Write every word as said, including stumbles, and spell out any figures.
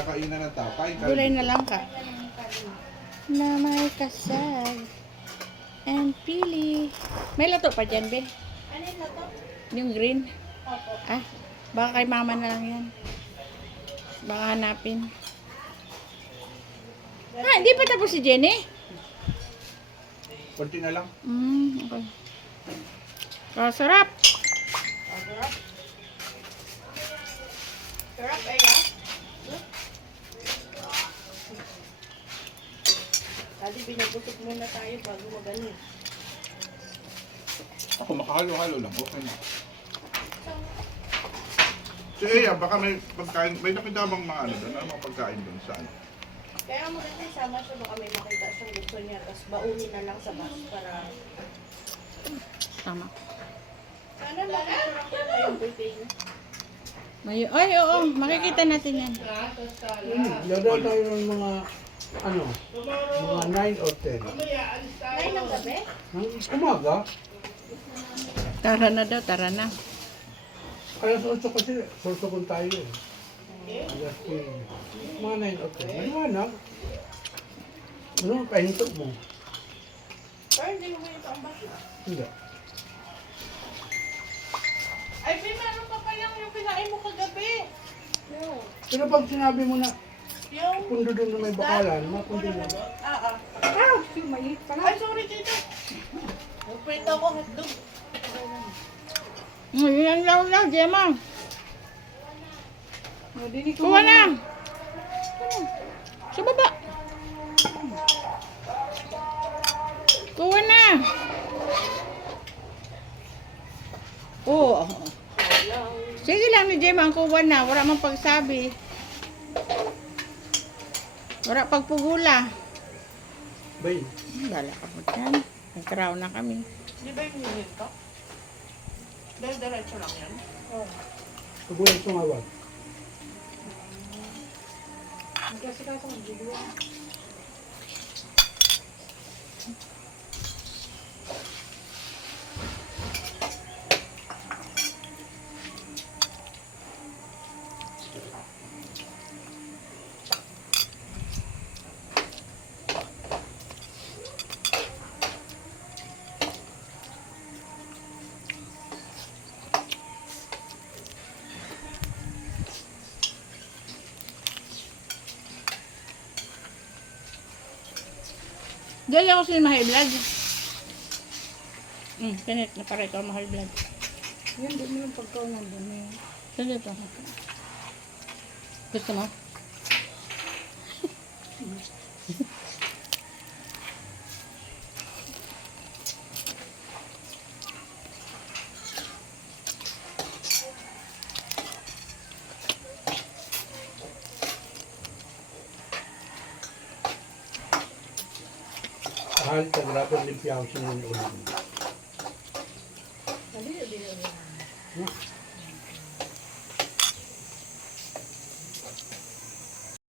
kainan ng tao. Kain ka. Gulay na lang ka. Na may kasag. And pili. May lato pa dyan, be? Ano yung lato? Yung green. Opo. Ah, baka kay mama na lang yan. Baka hanapin. Ah, hindi pa tapos si Jenny? Kunti na lang. Mm, okay. Oh, sarap. Sarap. Sarap, eh, ah. Dati binabusok muna tayo bago magaling. Ako makahalo-halo lang. Okay na. Si Eya, baka may pagkain, may nakita bang mga ano doon? Ano mga pagkain doon? Saan? Kaya maganda sama siya, baka may makita siyang gusto niya, tapos baunin na lang sa bus para... Tama. Sana makikita ko na yung buffet niya. May, ay, oo. Makikita natin yan. Hmm, laro tayo ng mga, ano, mga nine or ten. Nine ng gabi? Ng umaga, Tara na daw, tara na. alas otso kasi, susukon tayo. Alas ten. Mga nine or ten. Maliwanag. Ano, pahinto mo? Pero hindi mo ito ang bus. Hindi. Ay, may meron pa pa yung yung pinain mo kagabi. No. Pero pag sinabi mo na, Yung... pundo doon na may bakalan, mapundo mo. Ah, ah. Ah, mainit pala. Ay, sorry, tito. Nagprito ako hotdog. Ngayon lang lang, Gemma. Kuha na. Sa baba. Kuha na. Oo. Sige lang ni Gemma, ang kuha na. Wala mang pagsabi. Wala pagpugula. Bay, Dala ka po dyan. Nag-crown na kami. Di ba yung minute ko? Dahil diretso lang yan. Oo. kagulat sumawag. Kasi kasi mag-video. Dali ako sila mahal blood. Hmm, kanit na para ikaw mahal blood. Yan, di mo yung pagkaw nandun eh. Saan ito? Gusto mo? Kahal, tagrapan limpyaw siya ng ulan. Hindi, hindi, hindi. Huh?